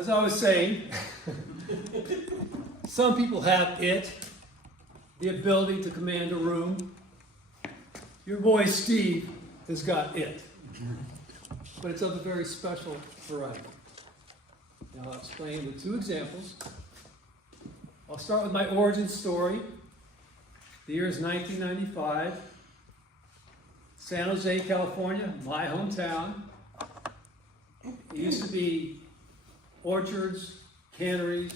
As I was saying, some people have the ability to command a room. Your boy Steve has got it, but it's of a very special variety. Now I'll explain with two examples. I'll start with my origin story. The year is 1995. San Jose, California, my hometown. It used to be orchards, canneries,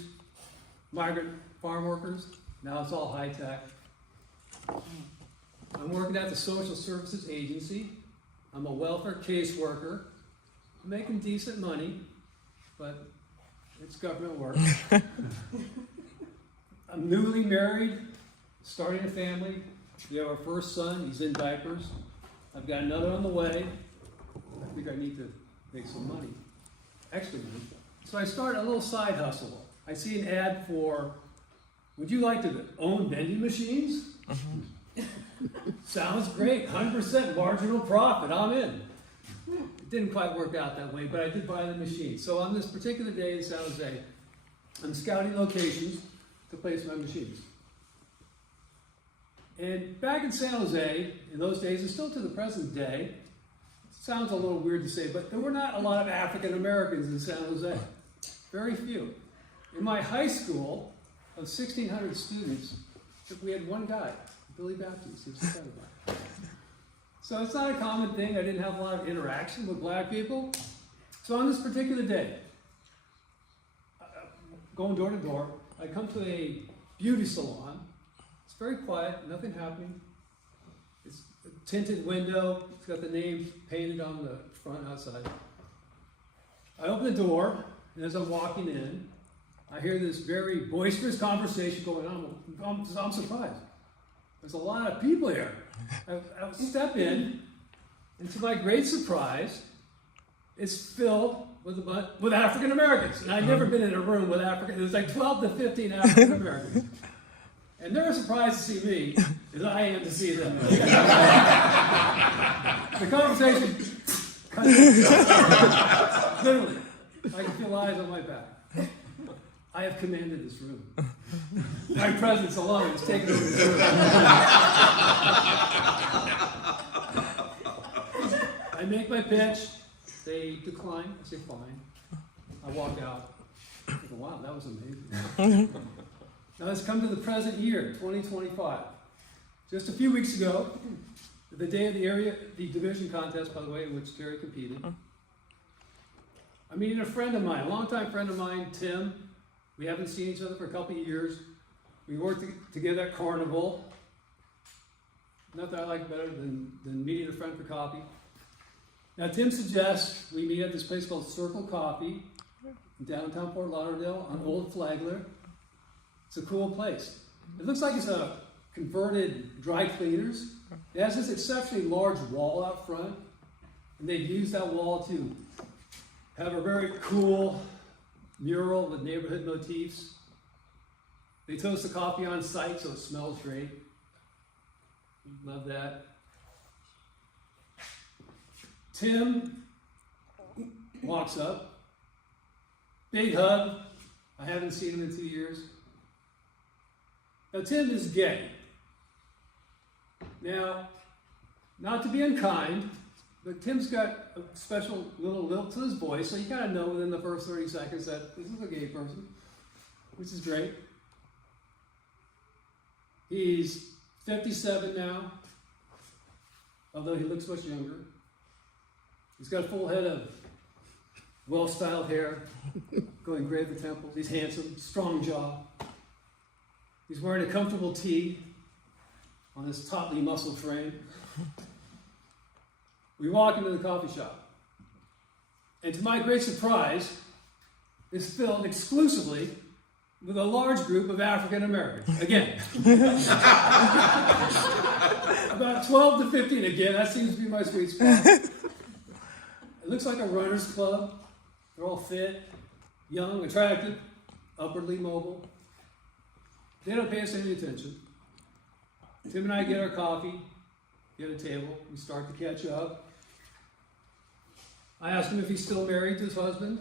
migrant farm workers. Now it's all high tech. I'm working at the Social Services Agency. I'm a welfare caseworker. I'm making decent money, but it's government work. I'm newly married, starting a family. We have our first son. He's in diapers. I've got another on the way. I think I need to make some money, extra money. So I started a little side hustle. I see an ad for, would you like to own vending machines? Sounds great, 100% marginal profit, I'm in. It didn't quite work out that way, but I did buy the machine. So on this particular day in San Jose, I'm scouting locations to place my machines. And back in San Jose, in those days, and still to the present day, sounds a little weird to say, but there were not a lot of African Americans in San Jose. Very few. In my high school, of 1,600 students, we had one guy, Billy Baptiste. He was the kind of guy. So it's not a common thing. I didn't have a lot of interaction with black people. So on this particular day, going door to door, I come to a beauty salon. It's very quiet, nothing happening. It's a tinted window. It's got the name painted on the front outside. I open the door, and as I'm walking in, I hear this very boisterous conversation going on. I'm surprised. There's a lot of people here. I step in, and to my great surprise, it's filled with African Americans. And I'd never been in a room with African. It was like 12 to 15 African Americans. And they're surprised to see me, as I am to see them. The conversation cut short. Literally, I can feel eyes on my back. I have commanded this room. My presence alone has taken over this room. I make my pitch. They decline. I say, fine. I walk out. I go, wow, that was amazing. Now let's come to the present year, 2025. Just a few weeks ago, the day of the division contest, by the way, in which Terry competed, I'm meeting a friend of mine, a longtime friend of mine, Tim. We haven't seen each other for a couple of years. We worked together at Carnival. Nothing I like better than meeting a friend for coffee. Now Tim suggests we meet at this place called Circle Coffee in downtown Fort Lauderdale on Old Flagler. It's a cool place. It looks like it's a converted dry cleaners. It has this exceptionally large wall out front, and they've used that wall to have a very cool mural with neighborhood motifs. They toast the coffee on site, so it smells great. Love that. Tim walks up. Big hug. I haven't seen him in 2 years. Now, Tim is gay. Now, not to be unkind, but Tim's got a special little lilt to his voice, so you kind of know within the first 30 seconds that this is a gay person, which is great. He's 57 now, although he looks much younger. He's got a full head of well-styled hair, going gray at the temples. He's handsome, strong jaw. He's wearing a comfortable tee on his tautly muscle frame. We walk into the coffee shop, and to my great surprise, it's filled exclusively with a large group of African Americans. Again. About 12 to 15 again, that seems to be my sweet spot. It looks like a runner's club. They're all fit, young, attractive, upwardly mobile. They don't pay us any attention. Tim and I get our coffee, get a table, we start to catch up. I ask him if he's still married to his husband.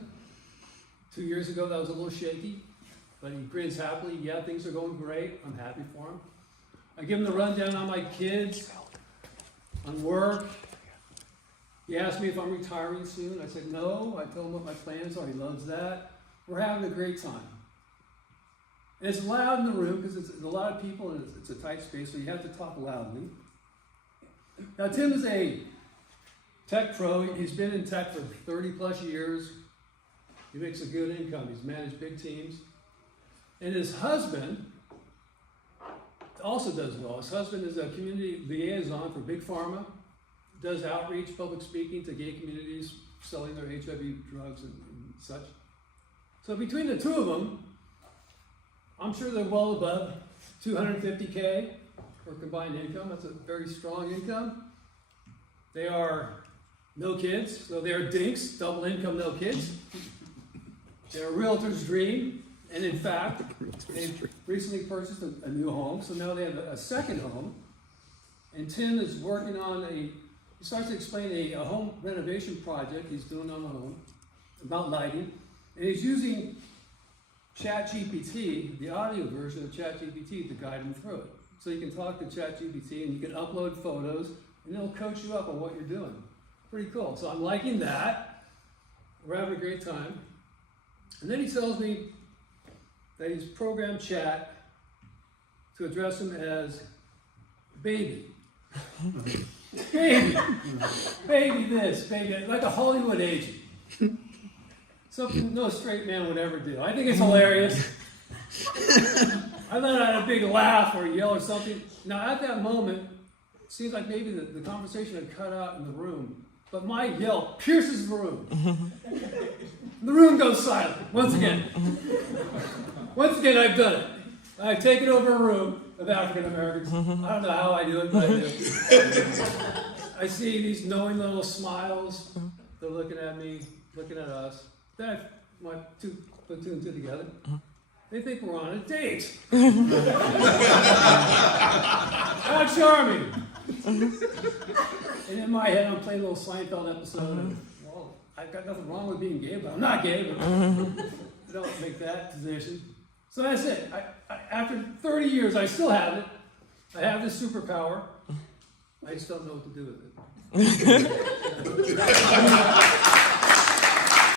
2 years ago, that was a little shaky, but he grins happily. Yeah, things are going great. I'm happy for him. I give him the rundown on my kids, on work. He asked me if I'm retiring soon. I said no. I told him what my plans are. He loves that. We're having a great time. And it's loud in the room because it's a lot of people and it's a tight space, so you have to talk loudly. Now, Tim is a tech pro. He's been in tech for 30 plus years. He makes a good income. He's managed big teams. And his husband also does well. His husband is a community liaison for Big Pharma, does outreach, public speaking to gay communities, selling their HIV drugs and such. So between the two of them, I'm sure they're well above $250K for combined income. That's a very strong income. They are no kids, so they're dinks, double income, no kids. They're a realtor's dream, and in fact, they've recently purchased a new home, so now they have a second home. And Tim is working on he starts to explain a home renovation project he's doing on the home about lighting, and he's using ChatGPT, the audio version of ChatGPT, to guide him through it. So you can talk to ChatGPT and you can upload photos and it'll coach you up on what you're doing. Pretty cool. So I'm liking that. We're having a great time. And then he tells me that he's programmed Chat to address him as baby. Baby. Baby this, baby, like a Hollywood agent. Something no straight man would ever do. I think it's hilarious. I let out a big laugh or yell or something. Now at that moment, it seems like maybe the conversation had cut out in the room, but my yell pierces the room. The room goes silent, once again. Once again, I've done it. I've taken over a room of African Americans. I don't know how I do it, but I do. I see these knowing little smiles. They're looking at me, looking at us. Then I put two and two together. They think we're on a date. How charming. And in my head, I'm playing a little Seinfeld episode. Well, I've got nothing wrong with being gay, but I'm not gay. But I don't make that position. So that's it. After 30 years, I still have it. I have this superpower. I just don't know what to do with it.